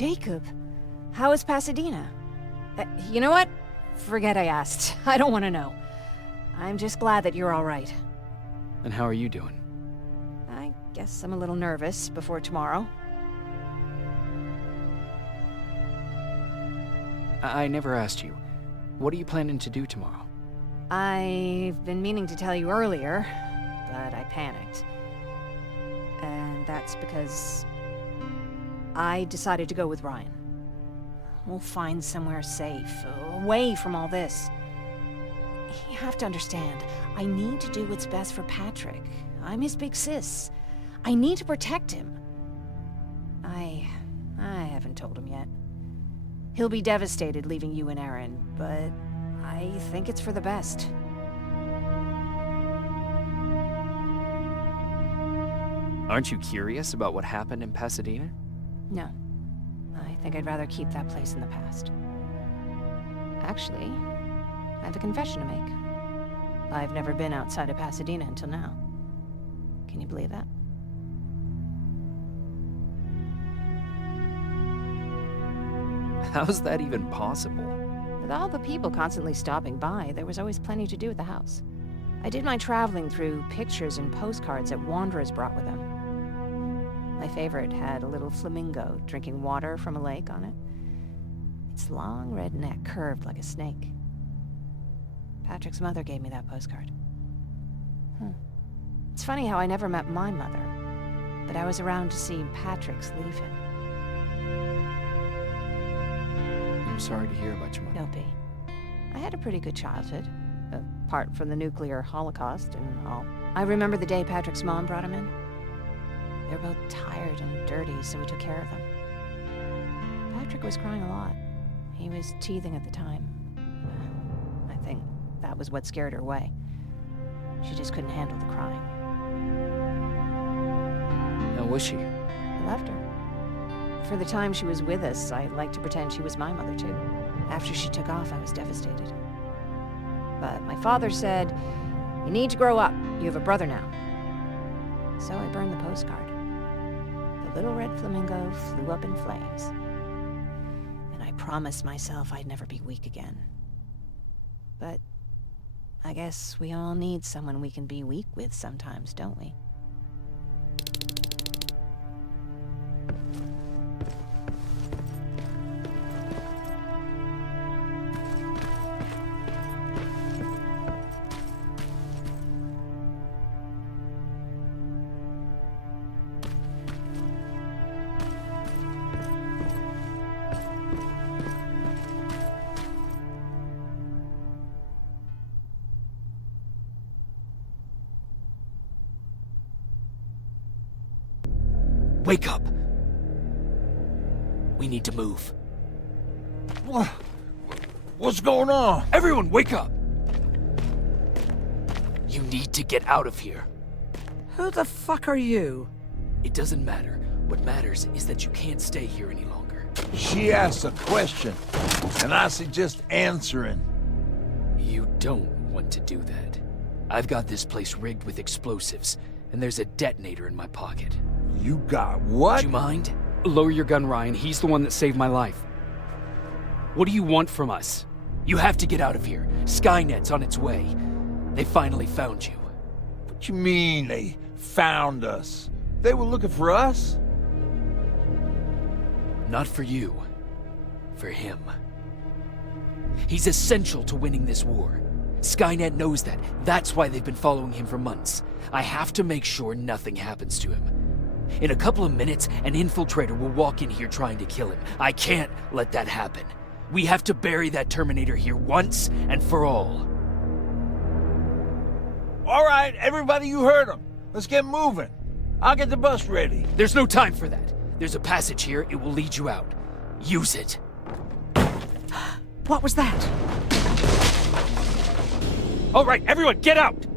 Jacob, how is Pasadena? You know what? Forget I asked. I don't want to know. I'm just glad that you're all right. And how are you doing? I guess I'm a little nervous before tomorrow. I never asked you. What are you planning to do tomorrow? I've been meaning to tell you earlier, but I panicked. And that's because I decided to go with Ryan. We'll find somewhere safe, away from all this. You have to understand, I need to do what's best for Patrick. I'm his big sis. I need to protect him. I haven't told him yet. He'll be devastated leaving you and Aaron, but I think it's for the best. Aren't you curious about what happened in Pasadena? No. I think I'd rather keep that place in the past. Actually, I have a confession to make. I've never been outside of Pasadena until now. Can you believe that? How's that even possible? With all the people constantly stopping by, there was always plenty to do at the house. I did my traveling through pictures and postcards that wanderers brought with them. My favorite had a little flamingo drinking water from a lake on it. Its long red neck curved like a snake. Patrick's mother gave me that postcard. It's funny how I never met my mother, but I was around to see Patrick's leave him. I'm sorry to hear about your mother. Don't be. I had a pretty good childhood, apart from the nuclear holocaust and all. I remember the day Patrick's mom brought him in. They were both tired and dirty, so we took care of them. Patrick was crying a lot. He was teething at the time. I think that was what scared her away. She just couldn't handle the crying. How was she? I loved her. For the time she was with us, I liked to pretend she was my mother too. After she took off, I was devastated. But my father said, "You need to grow up. You have a brother now." So I burned the postcard. The little red flamingo flew up in flames. And I promised myself I'd never be weak again. But I guess we all need someone we can be weak with sometimes, don't we? Wake up! We need to move. What's going on? Everyone, wake up! You need to get out of here. Who the fuck are you? It doesn't matter. What matters is that you can't stay here any longer. She asked a question, and I suggest answering. You don't want to do that. I've got this place rigged with explosives, and there's a detonator in my pocket. You got what? Do you mind? Lower your gun, Ryan. He's the one that saved my life. What do you want from us? You have to get out of here. Skynet's on its way. They finally found you. What you mean they found us? They were looking for us? Not for you. For him. He's essential to winning this war. Skynet knows that. That's why they've been following him for months. I have to make sure nothing happens to him. In a couple of minutes, an infiltrator will walk in here trying to kill him. I can't let that happen. We have to bury that Terminator here once and for all. All right, everybody, you heard him. Let's get moving. I'll get the bus ready. There's no time for that. There's a passage here. It will lead you out. Use it. What was that? All right, everyone, get out!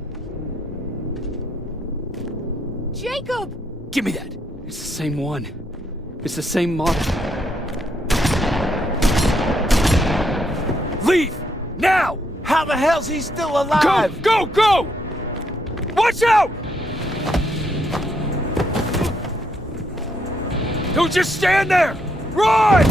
Jacob! Give me that. It's the same one. It's the same model. Leave! Now! How the hell's he still alive? Go! Go! Watch out! Don't just stand there! Run!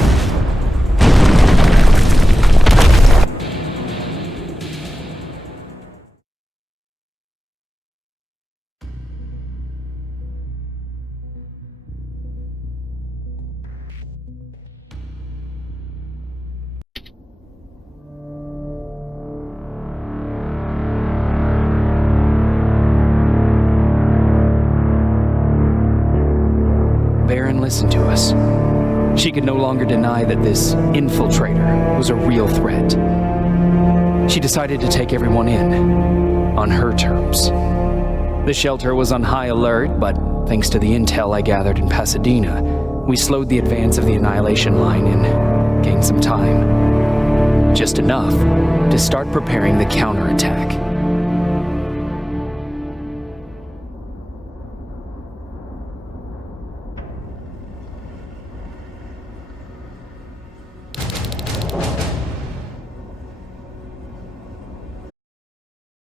Baron listened to us. She could no longer deny that this infiltrator was a real threat. She decided to take everyone in, on her terms. The shelter was on high alert, but thanks to the intel I gathered in Pasadena, we slowed the advance of the Annihilation Line and gained some time. Just enough to start preparing the counterattack.